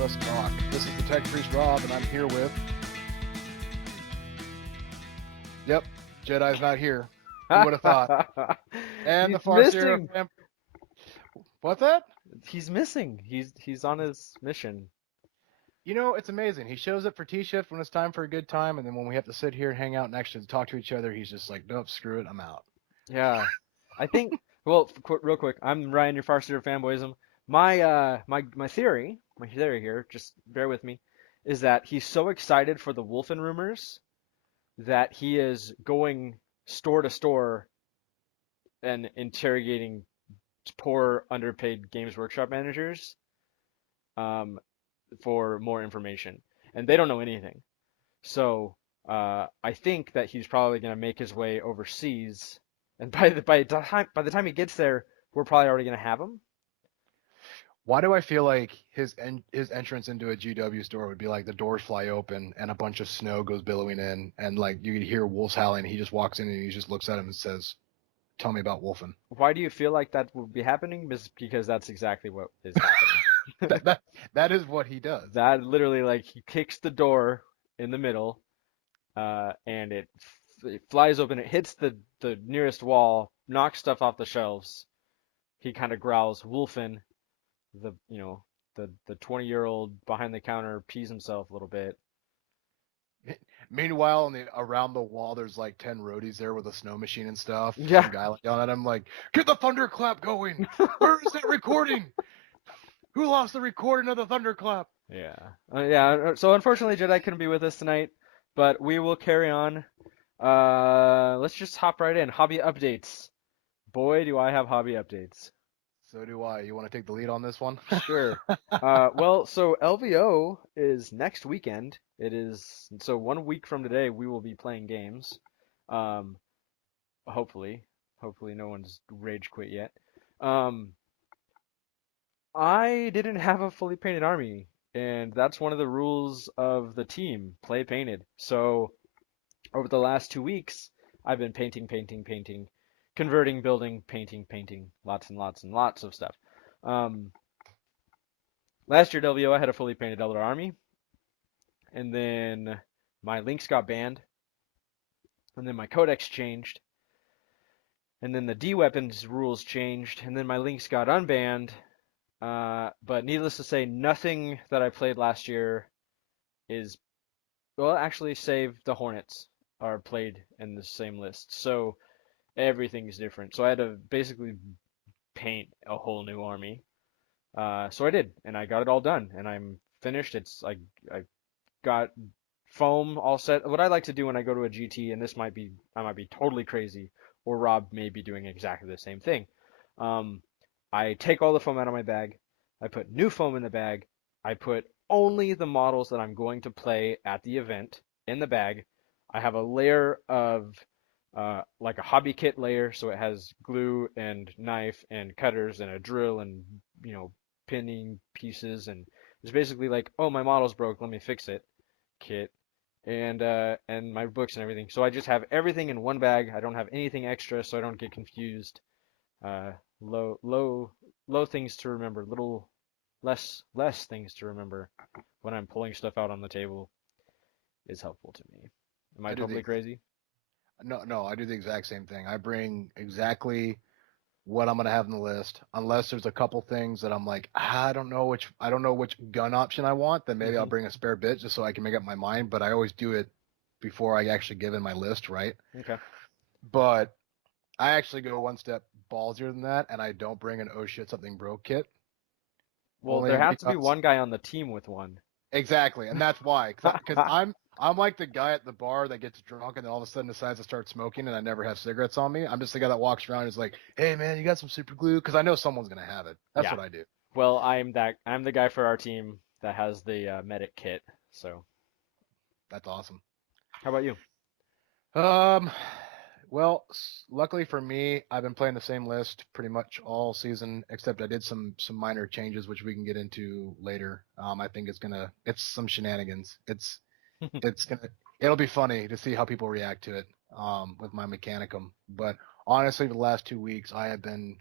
Us Talk. This is the Tech Priest Rob, and I'm here with. Yep, Jedi's not here. Who would have thought? And the He's Farseer missing. fam. What's that? He's missing. He's on his mission. You know, it's amazing. He shows up for T shift when it's time for a good time, and then when we have to sit here and hang out and actually talk to each other, he's just like, nope, screw it, I'm out. Yeah, I think. Well, real quick, I'm Ryan, your Farsighter fanboyism. My theory here, just bear with me, is that he's so excited for the Wolfen rumors that he is going store to store and interrogating poor underpaid Games Workshop managers um, for more information, and they don't know anything. So I think that he's probably going to make his way overseas, and by the time he gets there, we're probably already going to have him. Why do I feel like his entrance into a GW store would be like the doors fly open and a bunch of snow goes billowing in, and like you could hear wolves howling, and he just walks in and he just looks at him and says, "Tell me about Wolfen." Why do you feel like that would be happening? Because that's exactly what is happening. that, that that is what he does. That literally, like, he kicks the door in the middle, and it flies open. It hits the nearest wall, knocks stuff off the shelves. He kind of growls, "Wolfen," the 20-year-old behind the counter pees himself a little bit. Meanwhile, around the wall, there's like 10 roadies there with a snow machine and stuff. Yeah. Some guy like yelling at him like, "Get the thunderclap going! Where is that recording? Who lost the recording of the thunderclap?" Yeah. Yeah. So unfortunately, Jedi couldn't be with us tonight, but we will carry on. Let's just hop right in. Hobby updates. Boy, do I have hobby updates. So do I. You want to take the lead on this one? Sure. Well, so LVO is next weekend. It is so 1 week from today we will be playing games. Um, hopefully, hopefully no one's rage quit yet. Um, I didn't have a fully painted army, and that's one of the rules of the team, play painted. So over the last 2 weeks, I've been painting, painting, painting, converting, building, painting, painting, lots and lots and lots of stuff. Um, Last year at LVO, I had a fully painted Elder Army, and then my links got banned, and then my codex changed, and then the D weapons rules changed, and then my links got unbanned. But needless to say, nothing that I played last year is, well, actually, save the Hornets are played in the same list. So everything's different. So I had to basically paint a whole new army. So I did, and I got it all done, and I'm finished. I got foam all set. What I like to do when I go to a GT, and I might be totally crazy, or Rob may be doing exactly the same thing. Um, I take all the foam out of my bag. I put new foam in the bag. I put only the models that I'm going to play at the event in the bag. I have a layer of like a hobby kit layer, so it has glue and knife and cutters and a drill and pinning pieces, and it's basically like, oh, my model's broke, let me fix it kit, and my books and everything. So I just have everything in one bag. I don't have anything extra, so I don't get confused. Uh, low things to remember, little less things to remember when I'm pulling stuff out on the table is helpful to me. Am I I do the totally crazy? no, I do the exact same thing. I bring exactly what I'm gonna have on the list, unless there's a couple things that I'm like, I don't know which gun option I want. Then maybe I'll Hmm. bring a spare bit just so I can make up my mind. But I always do it before I actually give in my list, right? Okay. But I actually go one step ballsier than that, and I don't bring an oh shit something broke kit. Well, Only there has to be because one guy on the team with one. exactly, and that's why, because I'm like the guy at the bar that gets drunk and then all of a sudden decides to start smoking, and I never have cigarettes on me. I'm just the guy that walks around and is like, "Hey man, you got some super glue?" Because I know someone's gonna have it. That's Yeah. what I do. Well, I'm the guy for our team that has the medic kit. So, That's awesome. how about you? Um, well, luckily for me, I've been playing the same list pretty much all season, except I did some minor changes, which we can get into later. I think it's some shenanigans. It's gonna it'll be funny to see how people react to it with my Mechanicum. But honestly, for the last 2 weeks, I have been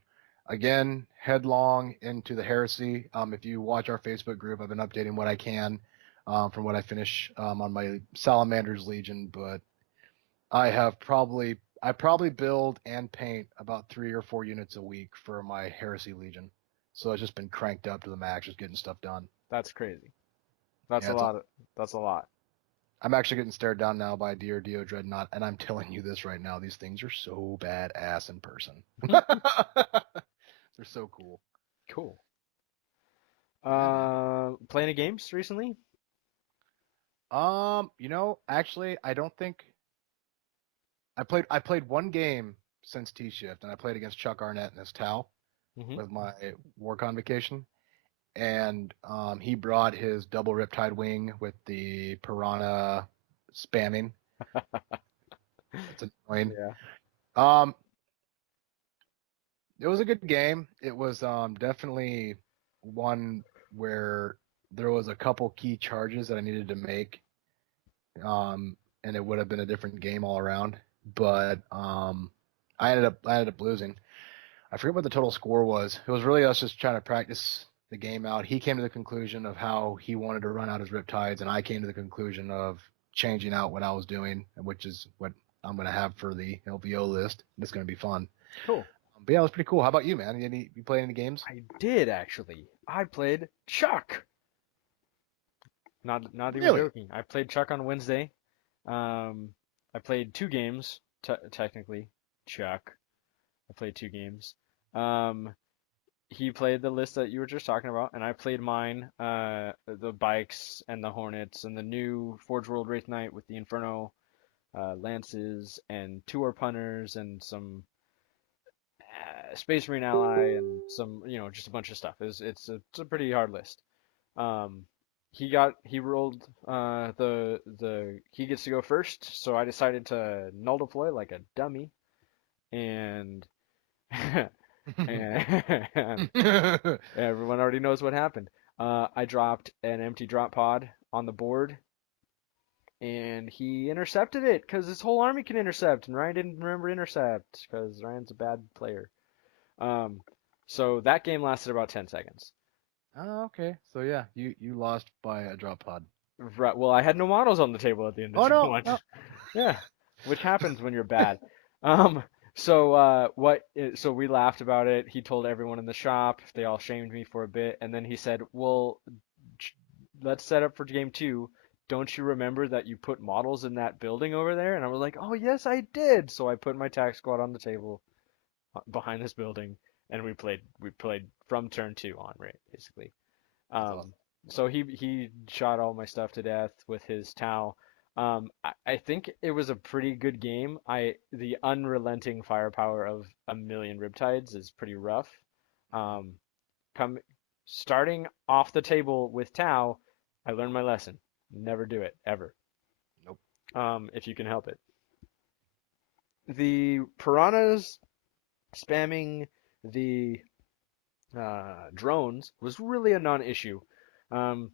again, headlong into the heresy. If you watch our Facebook group, I've been updating what I can from what I finish on my Salamanders Legion, but I probably build and paint about 3 or 4 units a week for my Heresy Legion. So it's just been cranked up to the max, just getting stuff done. That's crazy. That's Yeah, a lot. That's a lot. I'm actually getting stared down now by Dio Dreadnought, and I'm telling you this right now, these things are so badass in person. They're so cool. Cool. Yeah, man. Playing any games recently? Actually, I don't think I played one game since T Shift, and I played against Chuck Arnett and his Tau Mm-hmm. with my War Convocation. And he brought his double Riptide wing with the Piranha spamming. It's annoying. Yeah. Um, it was a good game. It was definitely one where there was a couple key charges that I needed to make, and it would have been a different game all around. But I ended up losing. I forget what the total score was. It was really us just trying to practice the game out. He came to the conclusion of how he wanted to run out his Riptides, and I came to the conclusion of changing out what I was doing, which is what I'm going to have for the LVO list. It's going to be fun. Cool. But yeah, it was pretty cool. How about you, man? You play any games? I did actually. I played Chuck. Not even Really? joking. I played Chuck on Wednesday. I played 2 games technically. Chuck. I played 2 games. Um, he played the list that you were just talking about, and I played mine. The bikes and the Hornets and the new Forge World Wraith Knight with the Inferno lances and 2 War Punters and some Space Marine ally and some just a bunch of stuff. It's a pretty hard list. Um, he rolled the he gets to go first, so I decided to null deploy like a dummy and and everyone already knows what happened. I dropped an empty drop pod on the board and he intercepted it because his whole army can intercept, and Ryan didn't remember intercept because Ryan's a bad player. Um, so that game lasted about 10 seconds. Oh, okay. So yeah, you lost by a drop pod. Right, well, I had no models on the table at the end of Oh turn no, one. no. Yeah, which happens when you're bad. So we laughed about it. He told everyone in the shop. They all shamed me for a bit, and then he said, "Well, let's set up for game 2. Don't you remember that you put models in that building over there?" And I was like, "Oh, yes, I did." So I put my tac squad on the table behind this building, and we played from turn 2 on, right, basically. That's awesome. So he shot all my stuff to death with his Tau. I think it was a pretty good game. The unrelenting firepower of a million Riptides is pretty rough. Um, come Starting off the table with Tau, I learned my lesson. Never do it ever. Nope. If you can help it. The piranhas spamming the drones was really a non-issue. Um,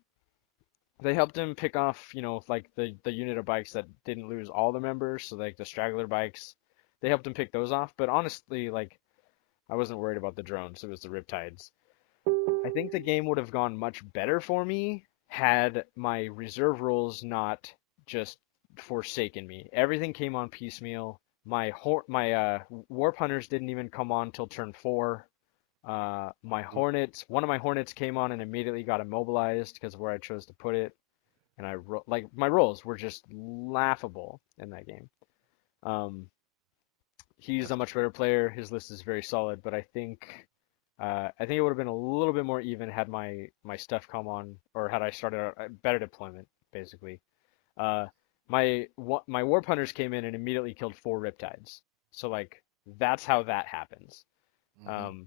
they helped him pick off, like the unit of bikes that didn't lose all the members, so like the straggler bikes. They helped him pick those off, but honestly, like I wasn't worried about the drones. It was the Riptides. I think the game would have gone much better for me had my reserve rules not just forsaken me. Everything came on piecemeal. My warp hunters didn't even come on till turn 4. One of my Hornets came on and immediately got immobilized because of where I chose to put it, and like my rolls were just laughable in that game. Um, he's a That's much better player. His list is very solid, but I think it would have been a little bit more even had my stuff come on, or had I started a better deployment, basically. Uh, my Warp Hunters came in and immediately killed 4 Riptides, so like that's how that happens. hmm Um,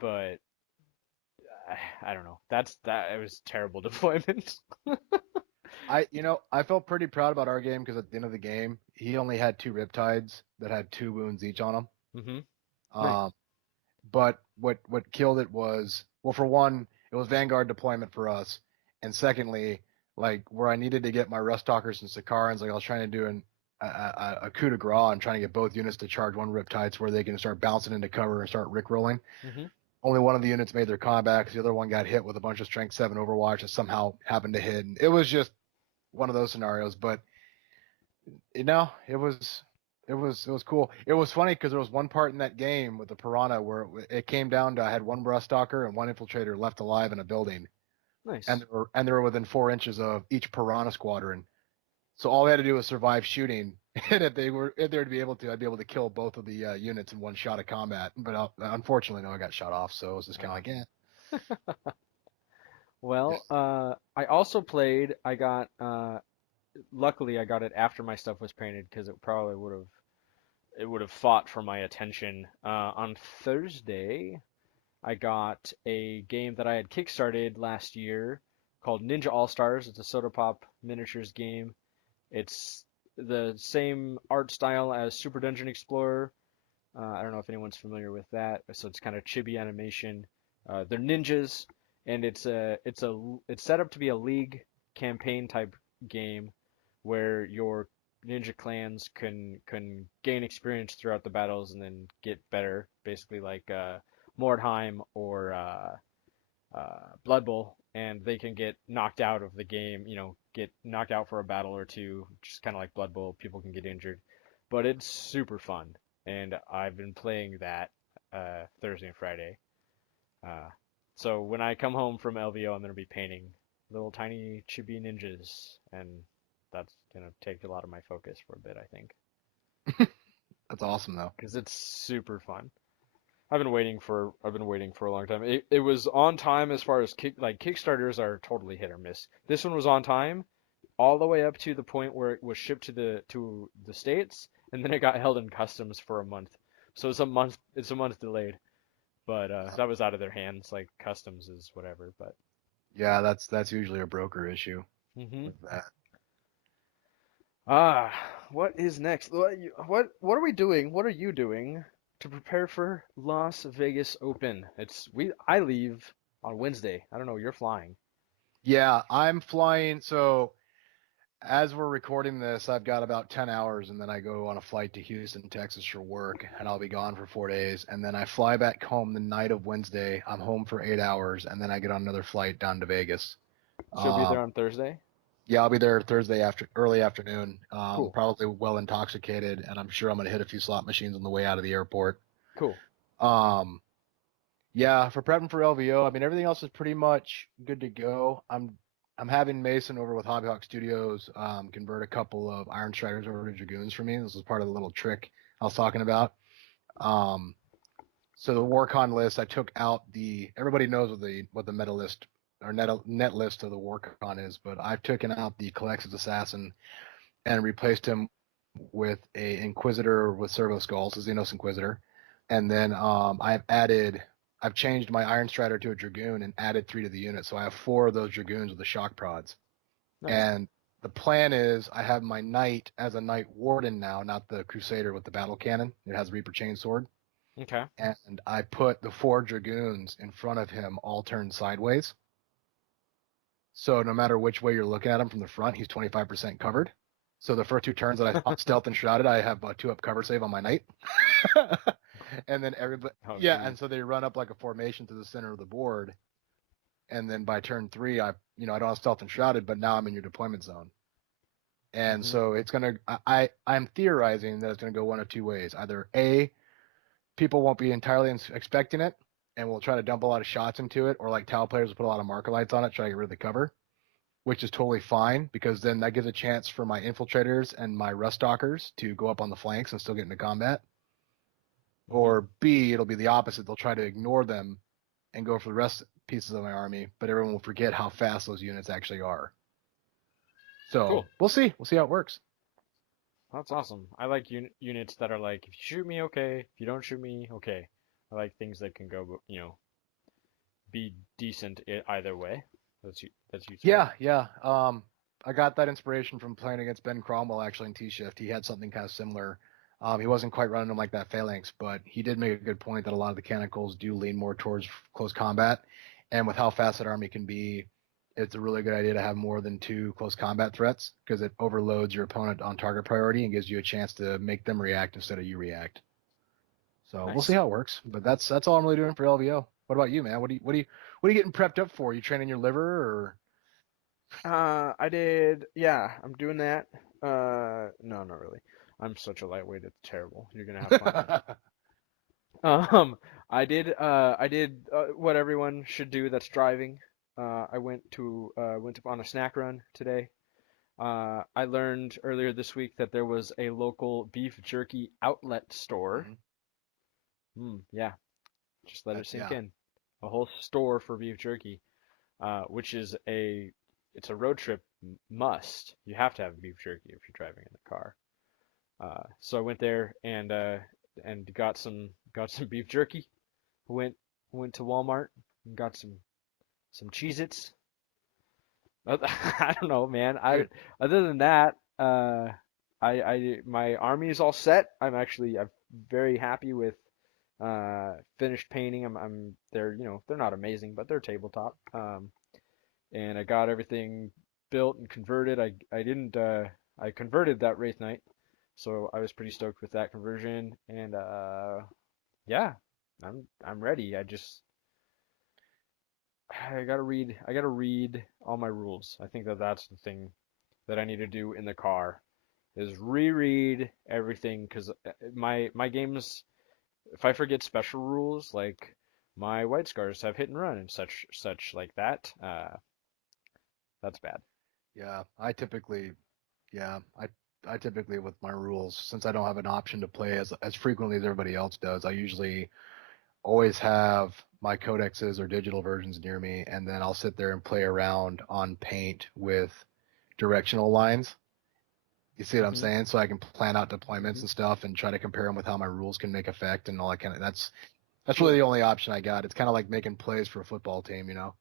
but I don't know. That it was terrible deployment. I felt pretty proud about our game because at the end of the game, he only had 2 Riptides that had 2 wounds each on them. Hmm. Nice. Um, but what killed it was, well, for one, it was Vanguard deployment for us, and secondly, like where I needed to get my Rust Talkers and Sakarans, like I was trying to do, and a coup de grace and trying to get both units to charge one Riptides where they can start bouncing into cover and start rickrolling. Hmm. Only one of the units made their combat because the other one got hit with a bunch of Strength 7 Overwatch that somehow happened to hit. And it was just one of those scenarios. But it was cool. It was funny because there was one part in that game with the Piranha where it came down to I had one Rust Stalker and one Infiltrator left alive in a building, and Nice. they were within 4 inches of each Piranha squadron. So all they had to do was survive shooting, and if they were to be able to, I'd be able to kill both of the units in one shot of combat. But unfortunately, no, I got shot off, so it was just kind of like, yeah. Well, I also played. Luckily, I got it after my stuff was painted because it would have fought for my attention. On Thursday, I got a game that I had kickstarted last year called Ninja All Stars. It's a Soda Pop miniatures game. It's the same art style as Super Dungeon Explorer. I don't know if anyone's familiar with that. So it's kind of chibi animation. They're ninjas, and it's set up to be a league campaign type game where your ninja clans can gain experience throughout the battles and then get better, basically like Mordheim or Blood Bowl, and they can get knocked out of the game, get knocked out for a battle or two, just kind of like Blood Bowl. People can get injured, but it's super fun, and I've been playing that Thursday and Friday. Uh, so when I come home from LVO, I'm gonna be painting little tiny chibi ninjas, and that's gonna take a lot of my focus for a bit, I think, That's awesome though. because it's super fun. I've been waiting for a long time. It was on time as far as Kickstarters are totally hit or miss. This one was on time all the way up to the point where it was shipped to the States, and then it got held in customs for a month. So it's a month delayed. But that was out of their hands. Like customs is whatever. But Yeah, that's usually a broker issue hmm with that. ah, what is next? What are we doing? What are you doing to prepare for Las Vegas Open? I leave on Wednesday. I don't know. You're flying. Yeah, I'm flying. So as we're recording this, I've got about 10 hours, and then I go on a flight to Houston, Texas for work, and I'll be gone for 4 days. And then I fly back home the night of Wednesday. I'm home for 8 hours, and then I get on another flight down to Vegas. She'll be Um, there on Thursday. yeah, I'll be there Thursday early afternoon, Cool. probably well intoxicated, and I'm sure I'm going to hit a few slot machines on the way out of the airport. Cool. Um, Yeah, for prepping for LVO, I mean everything else is pretty much good to go. I'm having Mason over with Hobbyhawk Studios convert a couple of Iron Striders over to Dragoons for me. This was part of the little trick I was talking about. Um, so the Warcon list, I took out everybody knows what the meta list or net list of the Warcon is, but I've taken out the Calexis Assassin and replaced him with a Inquisitor with Servo Skulls, a Xenos Inquisitor, and then I've changed my Iron Strider to a Dragoon and added 3 to the unit, so I have 4 of those Dragoons with the shock prods. Nice. And the plan is I have my Knight as a Knight Warden now, not the Crusader with the battle cannon. It has Reaper Chainsword, Okay. and I put the 4 Dragoons in front of him, all turned sideways. So no matter which way you're looking at him from the front, he's 25% covered. So the first 2 turns that I stealth and shrouded, I have a 2-up cover save on my Knight. And then everybody, Oh, yeah, geez. and so they run up like a formation to the center of the board. And then by turn 3, I don't have stealth and shrouded, but now I'm in your deployment zone. And Hmm. so it's gonna, I'm theorizing that it's gonna go one of 2 ways. Either A, people won't be entirely expecting it, and we'll try to dump a lot of shots into it, or like Tau players will put a lot of marker lights on it, try to get rid of the cover, which is totally fine because then that gives a chance for my infiltrators and my rust stalkers to go up on the flanks and still get into combat. Hmm. Or B, it'll be the opposite. They'll try to ignore them and go for the rest pieces of my army, but everyone will forget how fast those units actually are. So Cool. we'll see. We'll see how it works. That's awesome. I like units that are like, if you shoot me, okay. If you don't shoot me, okay. I like things that can go, be decent either way. That's useful. Yeah. I got that inspiration from playing against Ben Cromwell actually in T-Shift. He had something kind of similar. He wasn't quite running them like that Phalanx, but he did make a good point that a lot of the Canonicals do lean more towards close combat. And with how fast that army can be, it's a really good idea to have more than 2 close combat threats because it overloads your opponent on target priority and gives you a chance to make them react instead of you react. So we'll see Nice. how it works. But that's all I'm really doing for LVO. What about you, man? What are you getting prepped up for? You training your liver or I did. Yeah, I'm doing that. No, not really. I'm such a lightweight. It's terrible. You're gonna have fun. I did what everyone should do that's driving. I went on a snack run today. I learned earlier this week that there was a local beef jerky outlet store. Mhm. Yeah, just let it sink Yeah. in. A whole store for beef jerky, which is it's a road trip must. You have to have beef jerky if you're driving in the car. So I went there and got some beef jerky. Went went to Walmart and got some Cheez-Its. I don't know, man. I Dude, other than that, I my army is all set. I'm very happy with finished painting. They're not amazing, but they're tabletop. And I got everything built and converted. I converted that Wraith Knight, so I was pretty stoked with that conversion. And yeah, I'm ready. I gotta read all my rules. I think that that's the thing that I need to do in the car is reread everything because my games, if I forget special rules like my white scars have hit and run and such like that, that's bad. yeah. I typically with my rules, since I don't have an option to play as frequently as everybody else does, I usually always have my codexes or digital versions near me, and then I'll sit there and play around on paint with directional lines. You see what I'm Hmm. saying? So I can plan out deployments Hmm. and stuff and try to compare them with how my rules can make effect and all that kind of. That's really the only option I got. It's kind of like making plays for a football team, you know?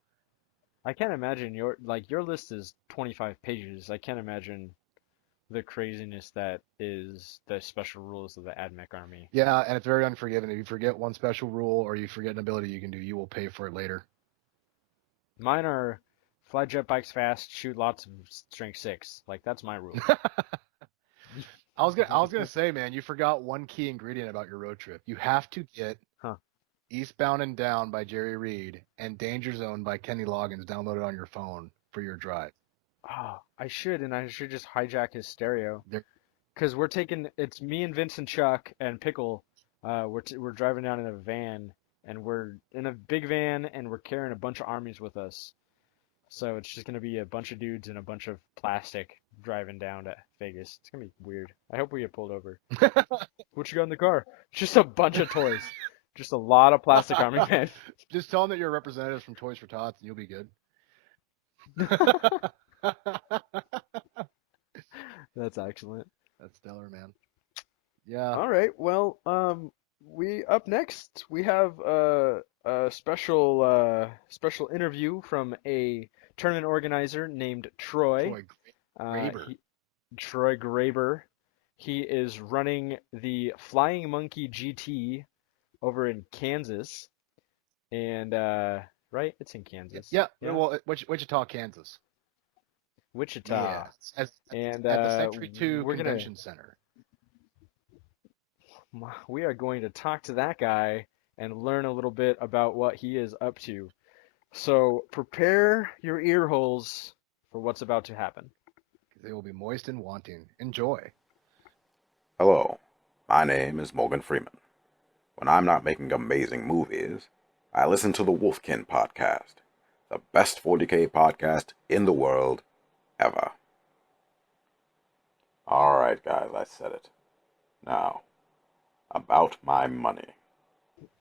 I can't imagine your list is 25 pages. I can't imagine the craziness that is the special rules of the AdMech army. Yeah, and it's very unforgiving. If you forget one special rule or you forget an ability you can do, you will pay for it later. Mine are fly jet bikes fast, shoot lots of strength six. Like that's my rule. I was gonna say, man, you forgot one key ingredient about your road trip. You have to get Huh. Eastbound and Down by Jerry Reed and Danger Zone by Kenny Loggins downloaded on your phone for your drive. Oh, I should just hijack his stereo. They're, Because it's me and Vince and Chuck and Pickle. We're driving down in a van, and we're in a big van, and we're carrying a bunch of armies with us. So it's just gonna be a bunch of dudes and a bunch of plastic driving down to Vegas. It's gonna be weird. I hope we get pulled over. What you got in the car? Just a bunch of toys. Just a lot of plastic army men. just tell them that you're representatives from Toys for Tots and you'll be good. That's excellent. That's stellar, man. Yeah. All right. Well, we up next we have a special interview from a tournament organizer named Troy. Troy Uh, Graber. he, Troy Graber. He is running the Flying Monkey GT over in Kansas, and right, it's in Kansas. Yeah. Yeah, Well, Wichita, Kansas. Wichita, Yeah. At, and at the Century 2 we're gonna Convention Center. we are going to talk to that guy and learn a little bit about what he is up to. So prepare your ear holes for what's about to happen. They will be moist and wanting. Enjoy. Hello, my name is Morgan Freeman. When I'm not making amazing movies, I listen to the Wolfkin podcast, the best 40k podcast in the world ever. Alright, guys, I said it. Now, about my money.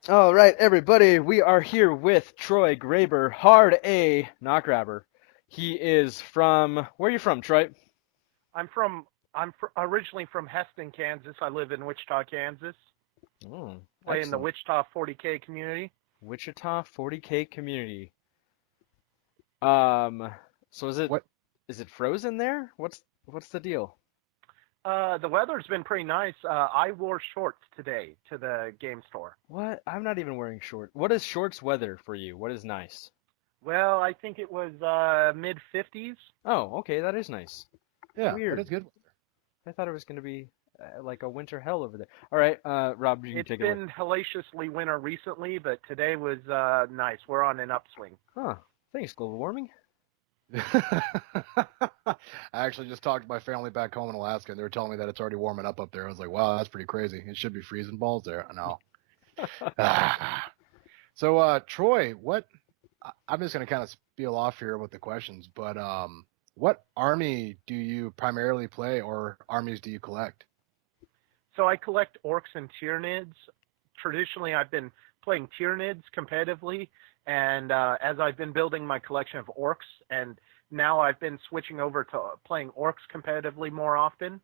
All right, everybody, we are here with Troy Graber, hard A, not grabber. He is from, where are you from, Troy? Originally from Heston, Kansas. I live in Wichita, Kansas. Play in the Excellent. Wichita 40K community. Wichita 40K community. So What? is it frozen there? What's the deal? The weather's been pretty nice. I wore shorts today to the game store. What? I'm not even wearing shorts. What is shorts weather for you? What is nice? Well, I think it was mid 50s. Oh, okay, that is nice. Yeah, Weird. that is good. I thought it was gonna be like a winter hell over there. All right, Rob, you can It's take it away. been hellaciously winter recently, but today was nice. We're on an upswing. Huh. Thanks, global warming. I actually just talked to my family back home in Alaska, and they were telling me that it's already warming up there. I was like, wow, that's pretty crazy. It should be freezing balls there. No. So, Troy, I'm just going to kind of spiel off here with the questions, but what army do you primarily play, or armies do you collect? So I collect orcs and Tyranids. Traditionally, I've been playing Tyranids competitively, and as I've been building my collection of orcs, and now I've been switching over to playing orcs competitively more often.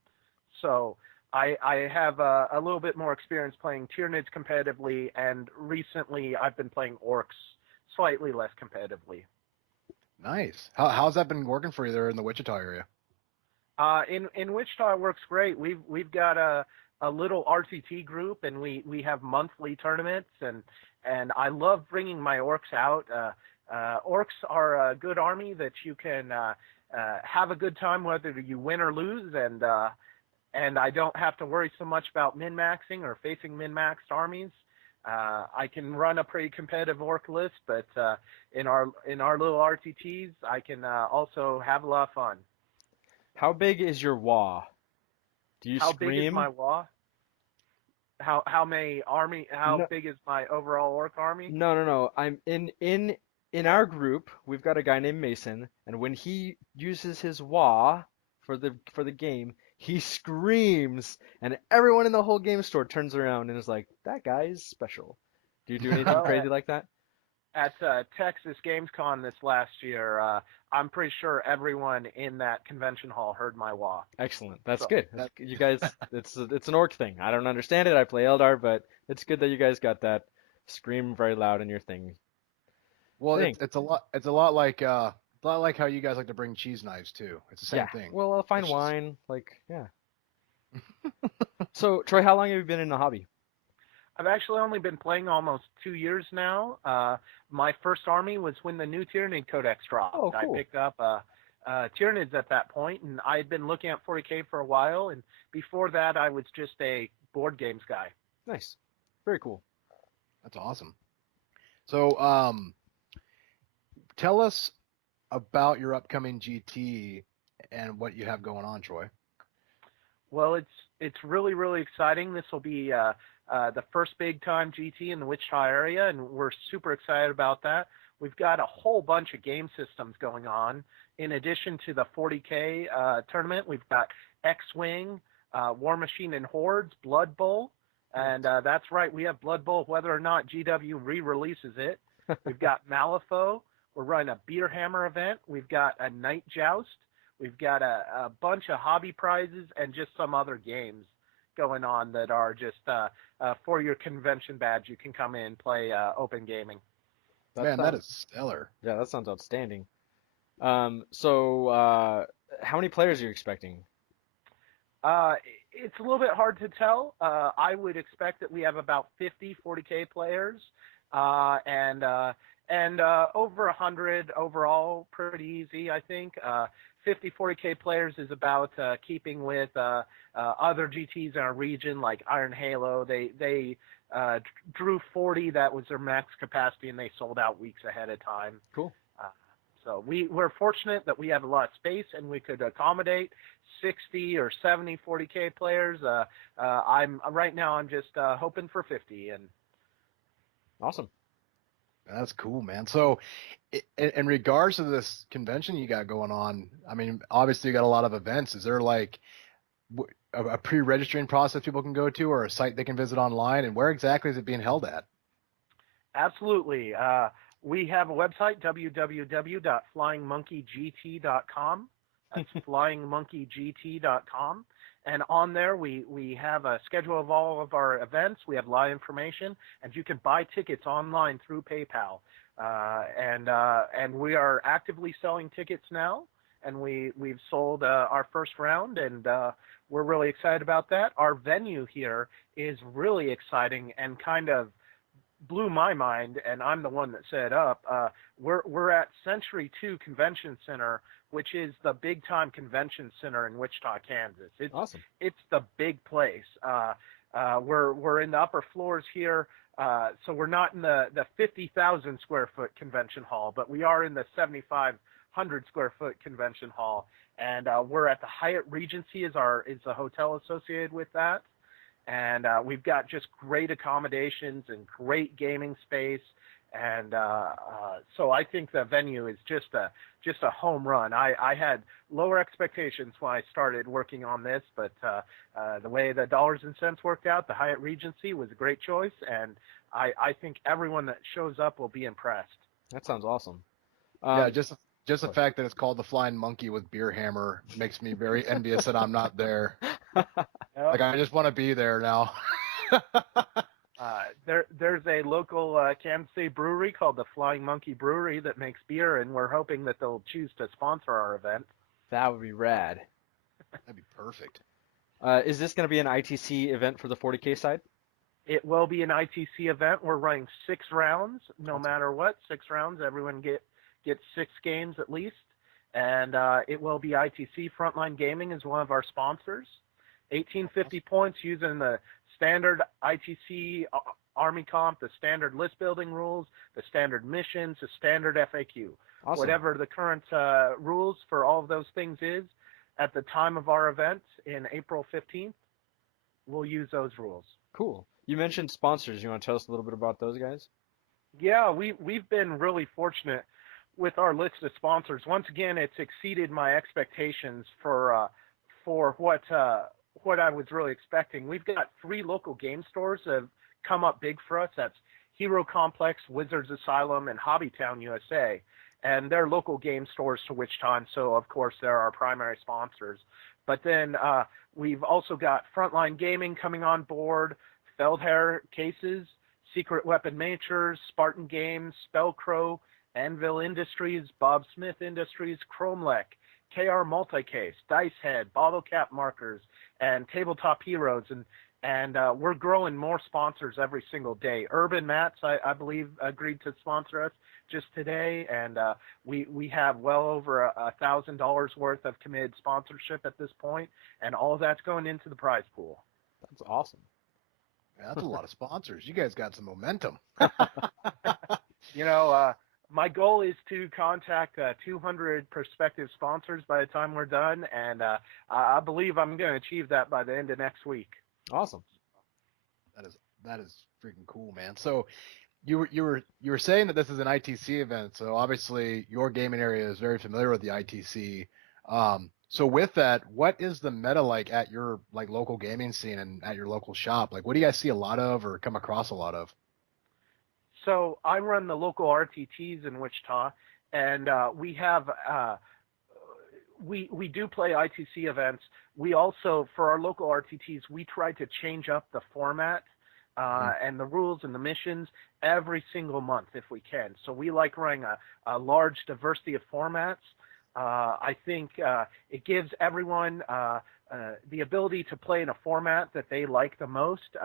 So I have a little bit more experience playing Tyranids competitively, and recently I've been playing orcs slightly less competitively. Nice. How's that been working for you there in the Wichita area? In Wichita it works great. We've got a little RTT group, and we have monthly tournaments, and I love bringing my orcs out. Orcs are a good army that you can have a good time whether you win or lose, and I don't have to worry so much about min-maxing or facing min-maxed armies. I can run a pretty competitive orc list, but in our little RTTs, I can also have a lot of fun. How big is your wah? Do you How big is scream? my wah? How many army? How No, big is my overall orc army? no. I'm in our group. We've got a guy named Mason, and when he uses his wah for the game, he screams, and everyone in the whole game store turns around and is like, "That guy is special." Do you do anything Well, crazy like that? at Texas GamesCon this last year, I'm pretty sure everyone in that convention hall heard my wah. Excellent. That's So good. You guys, it's an orc thing. I don't understand it. I play Eldar, but it's good that you guys got that scream very loud in your thing. Well, Thing. it's a lot like how you guys like to bring cheese knives too. It's the same Yeah. thing. Well, I'll find It's just wine. Like, yeah. So, Troy, how long have you been in the hobby? I've actually only been playing almost 2 years now. My first army was when the new Tyranid Codex dropped. Oh, I cool. picked up Tyranids at that point, and I had been looking at 40K for a while. And before that, I was just a board games guy. Nice. Very cool. That's awesome. So, tell us about your upcoming GT and what you have going on, Troy. Well, it's really exciting. This will be the first big time GT in the Wichita area, and we're super excited about that. We've got a whole bunch of game systems going on. In addition to the 40K tournament, we've got X-Wing, War Machine and Hordes, Blood Bowl, and that's right, we have Blood Bowl whether or not GW re-releases it. We've got Malifaux. We're running a Beer Hammer event. We've got a Night Joust. We've got a bunch of hobby prizes and just some other games going on that are just for your convention badge. You can come in and play open gaming. Man, that is stellar. Yeah, that sounds outstanding. So, how many players are you expecting? It's a little bit hard to tell. I would expect that we have about 50 40K players, and over 100 overall, pretty easy, I think. 50 40K players is about keeping with other GTs in our region, like Iron Halo. They drew 40. That was their max capacity, and they sold out weeks ahead of time. Cool. So we're fortunate that we have a lot of space, and we could accommodate 60 or 70 40K players. Right now I'm just hoping for 50. And Awesome. That's cool, man. So, in regards to this convention you got going on, I mean, obviously you got a lot of events. Is there like a pre-registering process people can go to, or a site they can visit online? And where exactly is it being held at? Absolutely. We have a website, www.flyingmonkeygt.com. That's flyingmonkeygt.com. And on there, we have a schedule of all of our events. We have live information, and you can buy tickets online through PayPal. And we are actively selling tickets now, and we've sold our first round, and we're really excited about that. Our venue here is really exciting and kind of blew my mind, and I'm the one that set it up. We're at Century 2 Convention Center, which is the big time convention center in Wichita, Kansas. Awesome. It's the big place. We're in the upper floors here, so we're not in the 50,000 square foot convention hall, but we are in the 7,500 square foot convention hall, and we're at the Hyatt Regency is the hotel associated with that. And we've got just great accommodations and great gaming space, and so I think the venue is just a home run. I had lower expectations when I started working on this, but the way the dollars and cents worked out, the Hyatt Regency was a great choice, and I think everyone that shows up will be impressed. That sounds awesome. Yeah, just the fact that it's called the Flying Monkey with Beer Hammer makes me very envious that I'm not there. Like, I just want to be there now. There's a local Kansas City brewery called the Flying Monkey Brewery that makes beer, and we're hoping that they'll choose to sponsor our event. That would be rad. That'd be perfect. Is this going to be an ITC event for the 40K side? It will be an ITC event. We're running 6 rounds, no matter what. 6 rounds. Everyone gets 6 games at least. And it will be ITC. Frontline Gaming is one of our sponsors. 1850 points using the standard ITC Army Comp, the standard list building rules, the standard missions, the standard FAQ. Awesome. Whatever the current rules for all of those things is, at the time of our event in April 15th, we'll use those rules. Cool. You mentioned sponsors. You want to tell us a little bit about those guys? Yeah, we've been really fortunate with our list of sponsors. Once again, it's exceeded my expectations for what I was really expecting. We've got 3 local game stores that have come up big for us. That's Hero Complex, Wizards Asylum, and Hobbytown USA. And they're local game stores to Wichita, so of course they're our primary sponsors. But then we've also got Frontline Gaming coming on board, Feldherr Cases, Secret Weapon Miniatures, Spartan Games, Spellcrow, Anvil Industries, Bob Smith Industries, Chromelech, KR Multicase, Dice Head, Bottle Cap Markers, and Tabletop Heroes, and we're growing more sponsors every single day. Urban Mats, I believe, agreed to sponsor us just today, and we have well over $1,000 worth of committed sponsorship at this point, and all of that's going into the prize pool. That's awesome. Yeah, that's a lot of sponsors. You guys got some momentum. My goal is to contact 200 prospective sponsors by the time we're done, and I believe I'm going to achieve that by the end of next week. Awesome. That is freaking cool, man. So you were saying that this is an ITC event, so obviously your gaming area is very familiar with the ITC. So with that, what is the meta like at your local gaming scene and at your local shop? Like, what do you guys see a lot of or come across a lot of? So I run the local RTTs in Wichita, and we have we do play ITC events. We also, for our local RTTs, we try to change up the format and the rules and the missions every single month if we can. So we like running a large diversity of formats. I think it gives everyone the ability to play in a format that they like the most,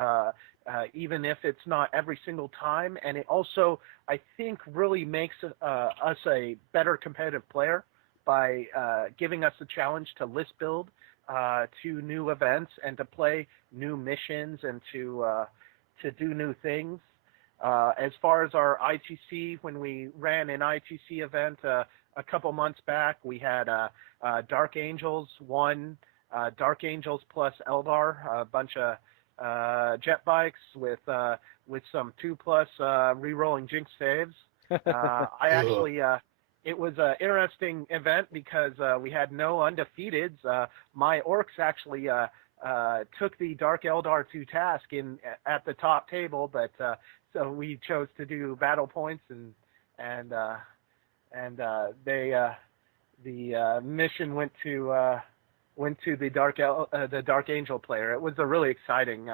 even if it's not every single time. And it also, I think, really makes us a better competitive player by giving us the challenge to list build to new events and to play new missions and to do new things. As far as our ITC, when we ran an ITC event a couple months back, we had Dark Angels won, Dark Angels plus Eldar, a bunch of jet bikes with some 2+ re-rolling Jinx saves. I actually, it was an interesting event because we had no undefeateds. My orcs actually took the Dark Eldar to task at the top table, but so we chose to do battle points and the mission went to the Dark Angel player. It was a really exciting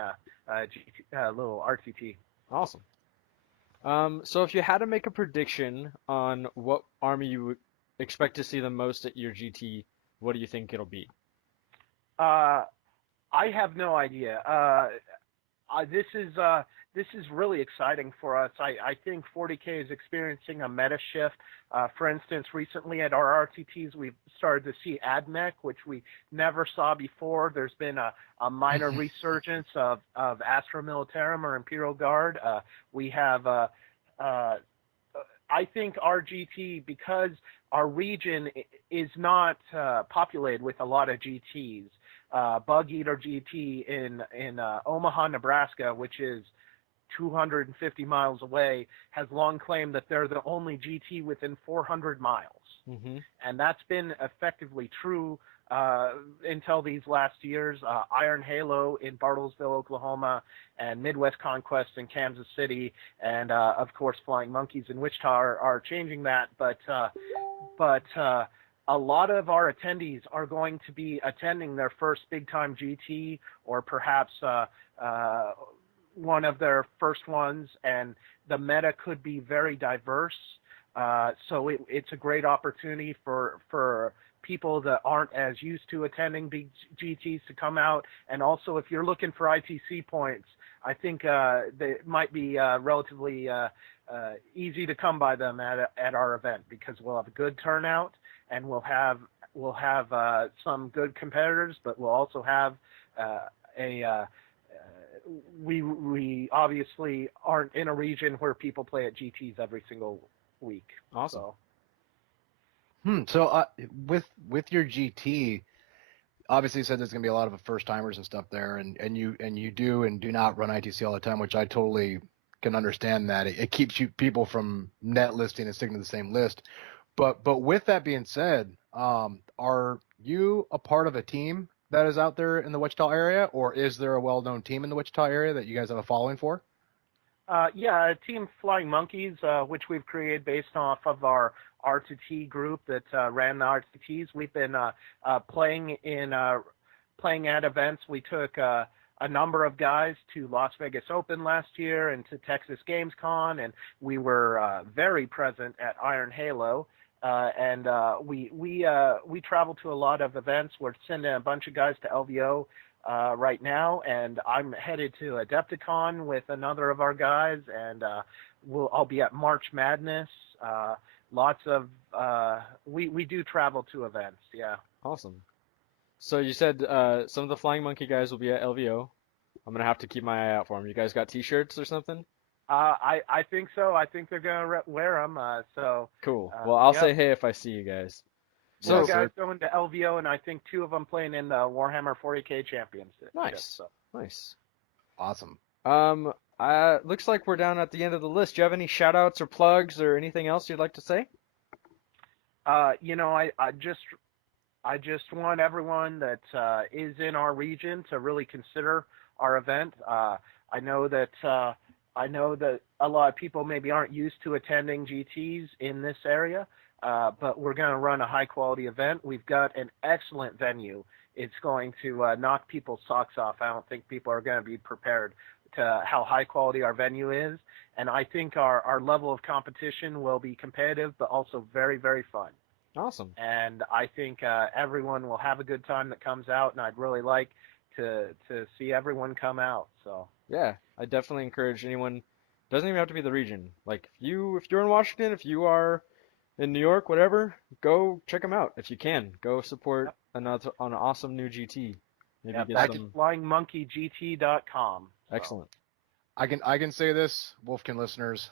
little RTT. Awesome. So if you had to make a prediction on what army you would expect to see the most at your GT, what do you think it'll be? I have no idea. This is this is really exciting for us. I think 40K is experiencing a meta shift. For instance, recently at our RTTs, we've started to see AdMech, which we never saw before. There's been a minor resurgence of Astra Militarum or Imperial Guard. We have, I think our GT, because our region is not populated with a lot of GTs. Bug Eater GT in Omaha, Nebraska, which is 250 miles away, has long claimed that they're the only GT within 400 miles. Mm-hmm. And that's been effectively true until these last years. Iron Halo in Bartlesville, Oklahoma, and Midwest Conquest in Kansas City, and of course Flying Monkeys in Wichita are changing that. But a lot of our attendees are going to be attending their first big-time GT, or perhaps one of their first ones, and the meta could be very diverse. So it's a great opportunity for people that aren't as used to attending big GTs to come out. And also, if you're looking for ITC points, I think they might be relatively easy to come by them at our event, because we'll have a good turnout, and we'll have some good competitors, but we'll also have we obviously aren't in a region where people play at GTs every single week. Awesome. So with your GT, obviously you said there's going to be a lot of first timers and stuff there, and you do and do not run ITC all the time, which I totally can understand that it keeps you people from net listing and sticking to the same list. But with that being said, are you a part of a team that is out there in the Wichita area, or is there a well-known team in the Wichita area that you guys have a following for? Yeah, Team Flying Monkeys, which we've created based off of our R2T group that ran the R2Ts. We've been playing at events. We took a number of guys to Las Vegas Open last year and to Texas Games Con, and we were very present at Iron Halo. And we travel to a lot of events. We're sending a bunch of guys to LVO right now, and I'm headed to Adepticon with another of our guys, and I'll be at March Madness. Lots of we do travel to events. Yeah. Awesome. So you said some of the Flying Monkey guys will be at LVO. I'm gonna have to keep my eye out for them. You guys got T-shirts or something? I think so. I think they're gonna wear them. So cool. Well, I'll yep. say hey if I see you guys. So guys going to LVO, and I think 2 of them playing in the Warhammer 40K Championship. Nice. So. Nice. Awesome. Looks like we're down at the end of the list. Do you have any shout outs or plugs or anything else you'd like to say? I just want everyone that is in our region to really consider our event. I know that a lot of people maybe aren't used to attending GTs in this area, but we're going to run a high-quality event. We've got an excellent venue. It's going to knock people's socks off. I don't think people are going to be prepared to how high-quality our venue is, and I think our level of competition will be competitive, but also very, very fun. Awesome. And I think everyone will have a good time that comes out, and I'd really like to see everyone come out. So yeah, I definitely encourage anyone. Doesn't even have to be the region. Like if you're in Washington, if you are in New York, whatever, go check them out if you can. Go support an awesome new GT. Maybe get some flyingmonkeygt.com. So. Excellent. I can say this, Wolfkin listeners.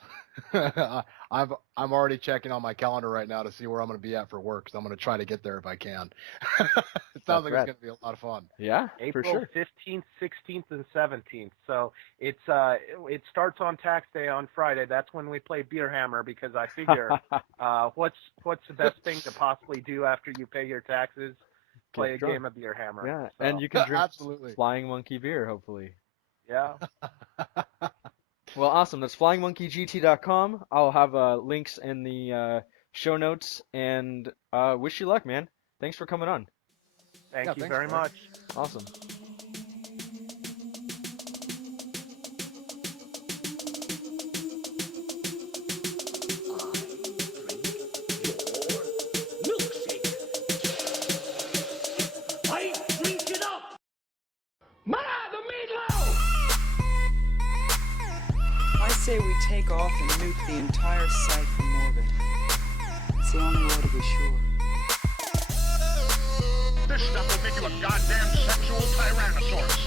I'm already checking on my calendar right now to see where I'm going to be at for work, so I'm going to try to get there if I can. It sounds like it's going to be a lot of fun. Yeah, April for sure. 15th, 16th, and 17th. So it starts on tax day on Friday. That's when we play Beer Hammer, because I figure what's the best thing to possibly do after you pay your taxes? Play a game of Beer Hammer. Yeah, so. and you can drink Absolutely. Flying Monkey beer, hopefully. Yeah. Well, awesome. That's flyingmonkeygt.com. I'll have links in the show notes, and wish you luck, man. Thanks for coming on. Thank you very much. Awesome. say we take off and nuke the entire site from orbit. It's the only way to be sure. This stuff will make you a goddamn sexual tyrannosaurus.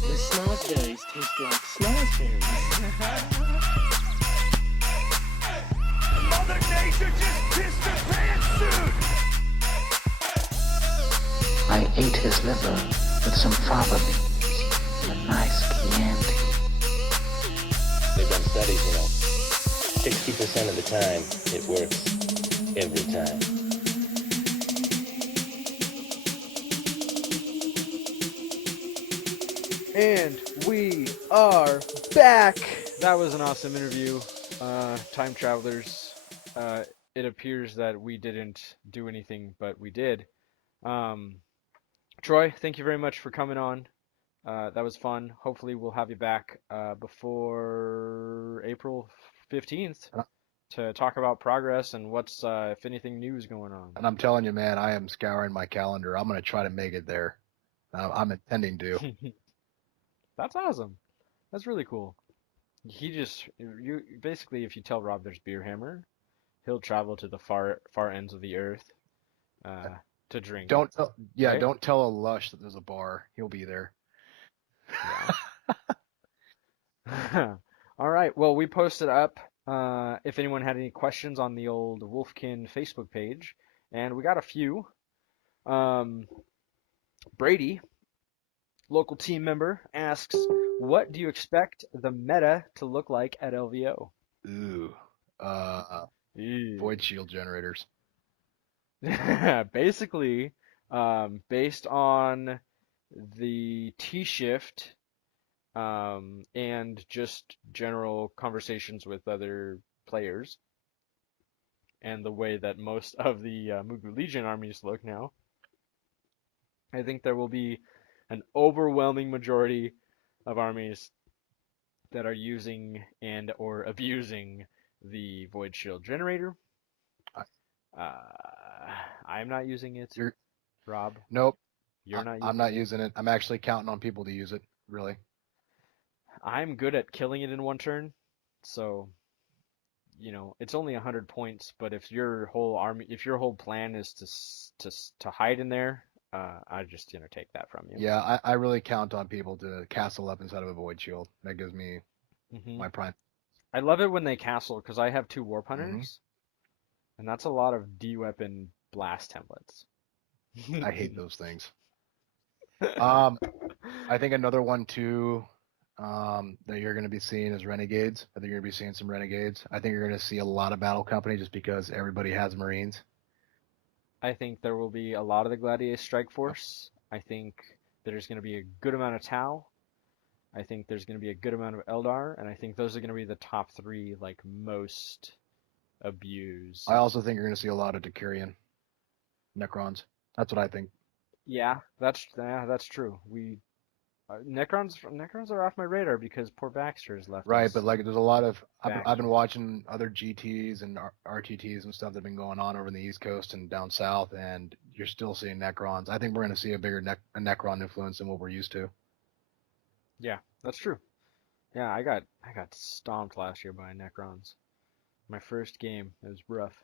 The snozberries taste like snozberries. Mother Nature just pissed her pants soon! I ate his liver with some fava beans and a nice Chianti. They've done studies, 60% of the time, it works. Every time. And we are back. That was an awesome interview. Time travelers. It appears that we didn't do anything, but we did. Troy, thank you very much for coming on. That was fun. Hopefully we'll have you back before April 15th to talk about progress and what's, if anything new is going on. And I'm telling you, man, I am scouring my calendar. I'm going to try to make it there. I'm intending to. That's awesome. That's really cool. You basically, if you tell Rob there's Beer Hammer, he'll travel to the far ends of the earth to drink. Don't tell a Lush that there's a bar. He'll be there. Yeah. All right. Well, we posted up if anyone had any questions on the old Wolfkin Facebook page, and we got a few. Brady, local team member, asks, "What do you expect the meta to look like at LVO?" Ooh. Void shield generators. Basically, based on the T-shift and just general conversations with other players and the way that most of the Mugu Legion armies look now, I think there will be an overwhelming majority of armies that are using and or abusing the Void Shield generator. I'm not using it. Rob? Nope. You're not using I'm not using it. I'm actually counting on people to use it, really. I'm good at killing it in one turn, so it's only 100 points. But if your whole plan is to hide in there, I just take that from you. Yeah, I really count on people to castle up inside of a void shield. That gives me my prime. I love it when they castle because I have 2 warp hunters, and that's a lot of D-weapon blast templates. I hate those things. I think another one too that you're going to be seeing is renegades. I think you're going to be seeing some renegades. I think you're going to see a lot of battle company just because everybody has marines. I think there will be a lot of the Gladiator Strike Force. I think there's going to be a good amount of Tau. I think there's going to be a good amount of Eldar, and I think those are going to be the top 3 most abused. I also think you're going to see a lot of Decurion Necrons. That's what I think. Yeah, that's true. Necrons are off my radar because poor Baxter has left. Right, us. but there's a lot of I've been watching other GTs and RTTs and stuff that have been going on over in the East Coast and down south, and you're still seeing Necrons. I think we're going to see a bigger Necron influence than what we're used to. Yeah, that's true. Yeah, I got stomped last year by Necrons. My first game. It was rough.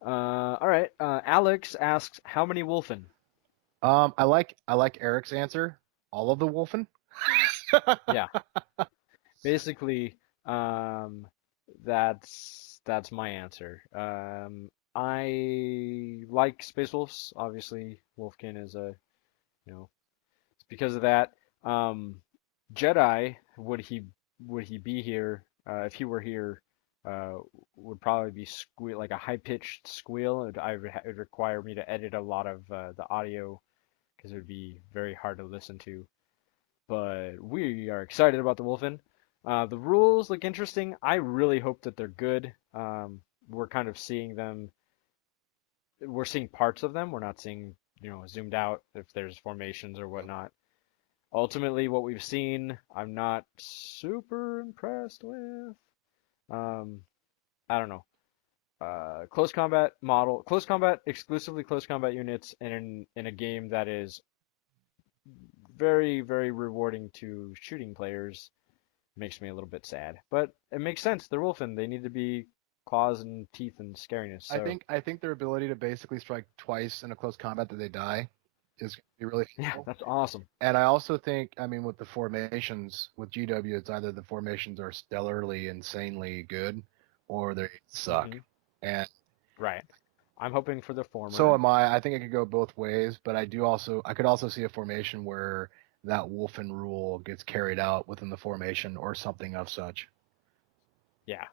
All right. Alex asks, "How many Wolfen?" I like Eric's answer. All of the Wolfen. Yeah. Basically, that's my answer. I like Space Wolves. Obviously, Wolfkin is it's because of that. Jedi, would he be here? If he were here, would probably be like a high-pitched squeal. It would require me to edit a lot of the audio because it would be very hard to listen to. But we are excited about the Wolfen. The rules look interesting. I really hope that they're good. We're kind of seeing them. We're seeing parts of them. We're not seeing, zoomed out if there's formations or whatnot. Ultimately, what we've seen, I'm not super impressed with. I don't know. Close combat model, exclusively close combat units in a game that is very, very rewarding to shooting players. Makes me a little bit sad, but it makes sense. They're Wolfen. They need to be claws and teeth and scariness. So I think their ability to basically strike twice in a close combat that they die is gonna be really yeah, cool. that's awesome. And I also think, I mean, with the formations, with GW, it's either the formations are stellarly, insanely good, or they suck. Mhm. And Right. I'm hoping for the former. so am I. I think it could go both ways, but I could also see a formation where that Wolfen rule gets carried out within the formation or something of such. Yeah.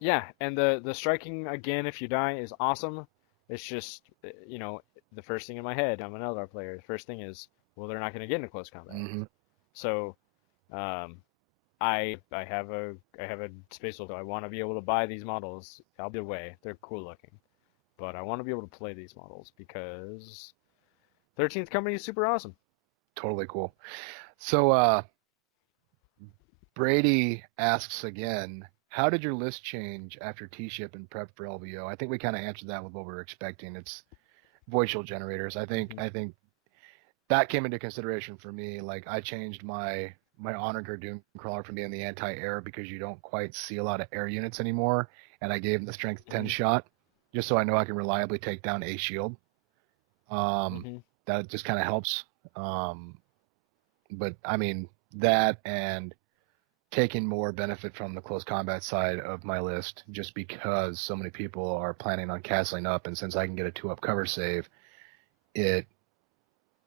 Yeah, and the striking again if you die is awesome. It's just the first thing in my head, I'm an Eldar player. The first thing is, well, they're not going to get into close combat. hmm So, I have a Space Wolf. I want to be able to buy these models. I'll be away. They're cool looking, but I want to be able to play these models because 13th Company is super awesome. Totally cool. So Brady asks again, how did your list change after T-Ship and prep for LVO? I think we kind of answered that with what we were expecting. It's void shield generators. I think that came into consideration for me. Like I changed my Onager Doomcrawler from being the anti-air because you don't quite see a lot of air units anymore, and I gave him the strength 10 shot just so I know I can reliably take down a shield. That just kind of helps. But I mean that and taking more benefit from the close combat side of my list just because so many people are planning on castling up, and since I can get a 2-up cover save, it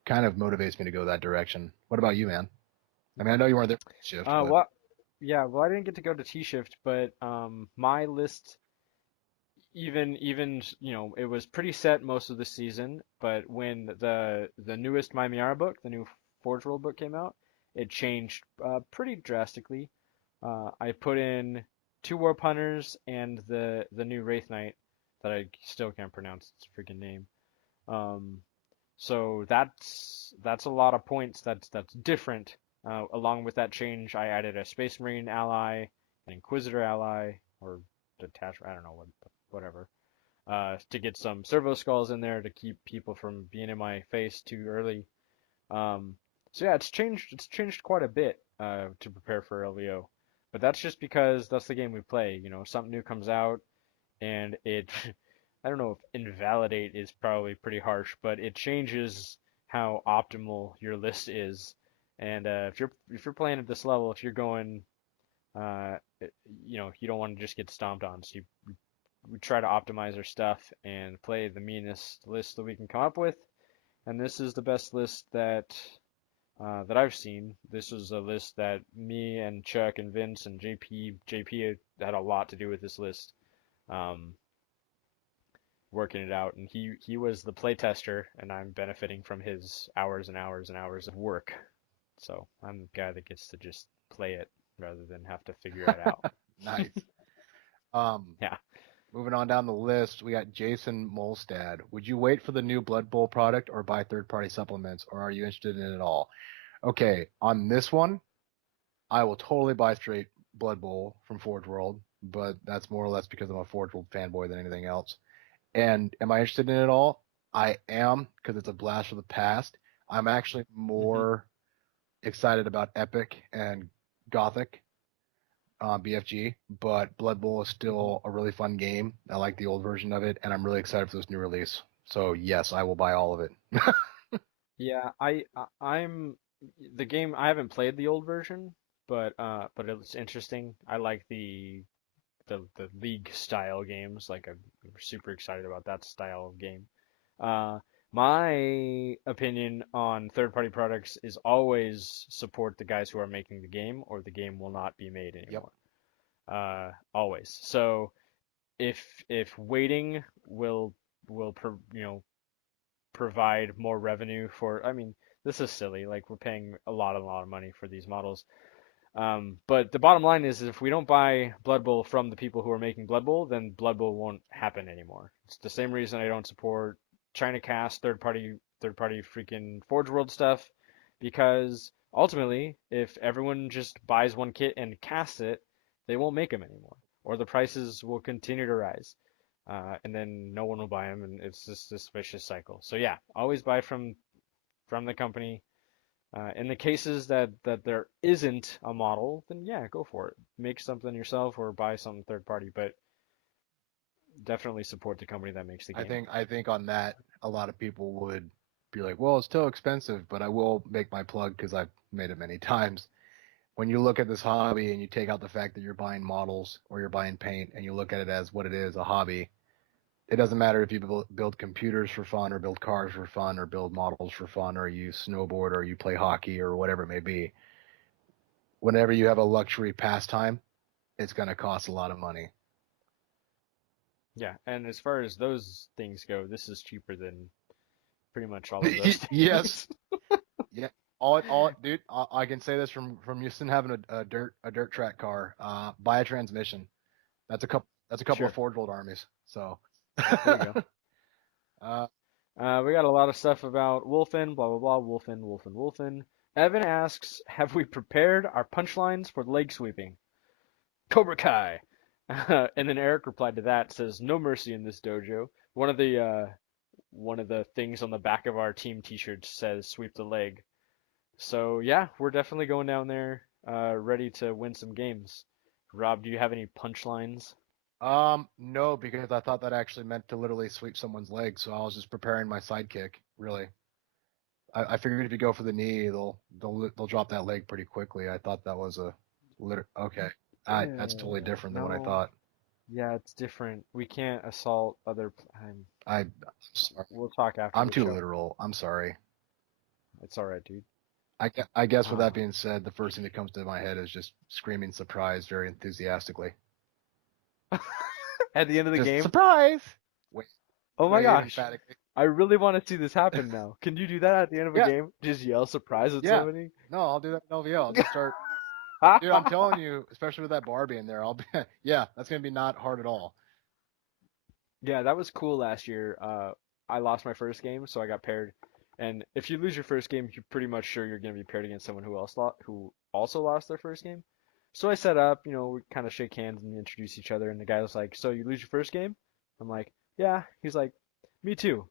kind of motivates me to go that direction. What about you, man? I mean, I know you weren't there for Shift. But... Well, I didn't get to go to T-Shift, but my list even it was pretty set most of the season, but when the newest Mimiara book, the new Forge World book came out, it changed pretty drastically. I put in 2 Warp Hunters and the new Wraith Knight that I still can't pronounce its freaking name. So that's a lot of points. That's different. Along with that change, I added a Space Marine ally, an Inquisitor ally, or detachment. I don't know whatever. To get some Servo Skulls in there to keep people from being in my face too early. So yeah, it's changed quite a bit to prepare for LVO. But that's just because that's the game we play. Something new comes out, and it, I don't know if invalidate is probably pretty harsh, but it changes how optimal your list is. And if you're playing at this level, if you're going, you don't want to just get stomped on. So we try to optimize our stuff and play the meanest list that we can come up with. And this is the best list that I've seen. This was a list that me and Chuck and Vince and JP had a lot to do with this list, working it out. And he was the playtester, and I'm benefiting from his hours and hours and hours of work. So I'm the guy that gets to just play it rather than have to figure it out. Nice. Yeah. Moving on down the list, we got Jason Molstad. Would you wait for the new Blood Bowl product or buy third-party supplements, or are you interested in it at all? Okay, on this one, I will totally buy straight Blood Bowl from Forge World, but that's more or less because I'm a Forge World fanboy than anything else. And am I interested in it all? I am, because it's a blast from the past. I'm actually more excited about Epic and Gothic BFG, but Blood Bowl is still a really fun game. I like the old version of it, and I'm really excited for this new release. So yes, I will buy all of it. Yeah, I'm the game. I haven't played the old version, but it's interesting. I like the League style games. Like I'm super excited about that style of game. My opinion on third-party products is always support the guys who are making the game, or the game will not be made anymore. Always. So if waiting will provide more revenue for, I mean, this is silly. Like we're paying a lot of money for these models. But the bottom line is if we don't buy Blood Bowl from the people who are making Blood Bowl, then Blood Bowl won't happen anymore. It's the same reason I don't support China Cast third party freaking Forge World stuff, because ultimately if everyone just buys one kit and casts it, they won't make them anymore, or the prices will continue to rise, and then no one will buy them, and it's just this vicious cycle. So yeah, always buy from the company In the cases that there isn't a model, then yeah, go for it. Make something yourself or buy something third party, but definitely support the company that makes the game. I think on that, a lot of people would be like, well, it's still expensive, but I will make my plug because I've made it many times. When you look at this hobby and you take out the fact that you're buying models or you're buying paint and you look at it as what it is, a hobby, it doesn't matter if you build computers for fun or build cars for fun or build models for fun or you snowboard or you play hockey or whatever it may be. Whenever you have a luxury pastime, it's going to cost a lot of money. Yeah, and as far as those things go, this is cheaper than pretty much all of those. Yes. Yeah. All, dude. I can say this from Houston having a dirt track car. Buy a transmission. That's a couple Sure. of Ford Gold armies. So There you go. We got a lot of stuff about Wolfen, blah blah blah, Wolfen. Evan asks, have we prepared our punchlines for the leg sweeping? Cobra Kai. And then Eric replied to that, says, no mercy in this dojo. One of the things on the back of our team t-shirts says sweep the leg. So yeah, we're definitely going down there, ready to win some games. Rob, do you have any punchlines? No, because I thought that actually meant to literally sweep someone's leg, so I was just preparing my sidekick. Really, I figured if you go for the knee, they'll drop that leg pretty quickly. I thought that was okay. That's totally different than what I No. thought. Yeah, it's different. We can't assault other. I'm sorry. We'll talk after. I'm the too show. literal. I'm sorry. It's all right, dude. I guess with that being said, the first thing that comes to my head is just screaming surprise very enthusiastically. At the end of the Just, game. surprise! Wait, Oh my wait gosh. emphatically. I really want to see this happen now. Can you do that at the end of a Yeah. game? Just yell surprise at Yeah. somebody? No, I'll do that in LVO. I'll just start. Dude, I'm telling you, especially with that Barbie in there, yeah, that's gonna be not hard at all. Yeah, that was cool last year. I lost my first game, so I got paired. And if you lose your first game, you're pretty much sure you're gonna be paired against someone who also lost their first game. So I set up, we kind of shake hands and introduce each other. And the guy was like, "So you lose your first game?" I'm like, "Yeah." He's like, "Me too.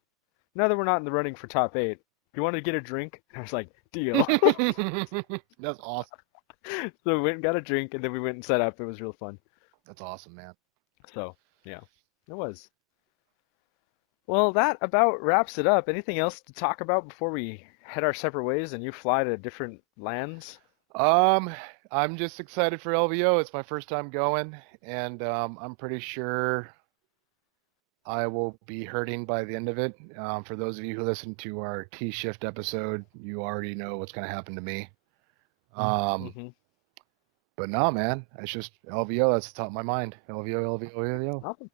Now that we're not in the running for top 8, you want to get a drink?" I was like, "Deal." That's awesome. So we went and got a drink, and then we went and set up. It was real fun. That's awesome, man. So yeah, it was. Well, that about wraps it up. Anything else to talk about before we head our separate ways and you fly to different lands? I'm just excited for LVO. It's my first time going, and I'm pretty sure I will be hurting by the end of it. For those of you who listened to our T-Shift episode, you already know what's going to happen to me. Mhm. But no, man, it's just LVO. That's the top of my mind. LVO. Awesome.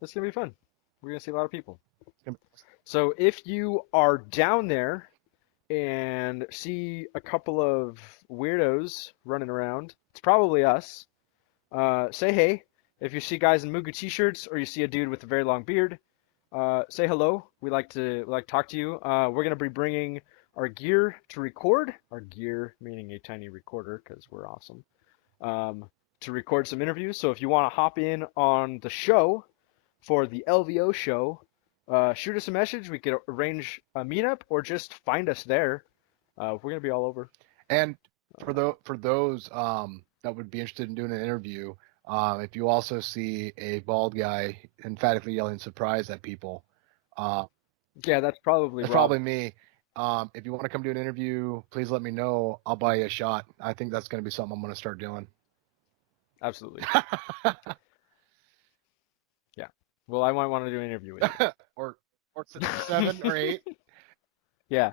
This is gonna be fun. We're gonna see a lot of people. Gonna So if you are down there and see a couple of weirdos running around, it's probably us. Say hey. If you see guys in Mugu t-shirts or you see a dude with a very long beard, say hello. We like to talk to you. We're gonna be bringing our gear to record. Our gear meaning a tiny recorder because we're awesome. To record some interviews. So if you want to hop in on the show for the LVO show, shoot us a message. We could arrange a meetup or just find us there. We're gonna be all over. And for those that would be interested in doing an interview, if you also see a bald guy emphatically yelling surprise at people, Yeah, that's probably that's Rob. probably me. If you want to come do an interview, please let me know. I'll buy you a shot. I think that's going to be something I'm going to start doing. Absolutely. Yeah. Well, I might want to do an interview with you. or 7 or 8. Yeah.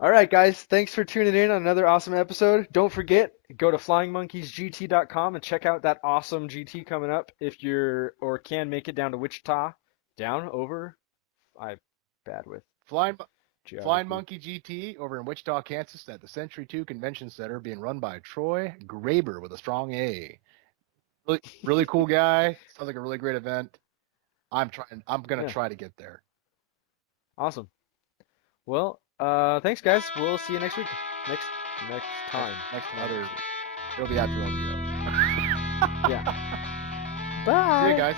All right, guys. Thanks for tuning in on another awesome episode. Don't forget, go to flyingmonkeysgt.com and check out that awesome GT coming up if you're or can make it down to Wichita. Down, over. I'm bad with Flying geography. Monkey GT over in Wichita, Kansas at the Century 2 Convention Center being run by Troy Graber with a strong A. Really cool guy. Sounds like a really great event. I'm going to try to get there. Awesome. Well, thanks, guys. We'll see you next week. Next time. It'll be after LVO. Yeah. Bye. See you guys.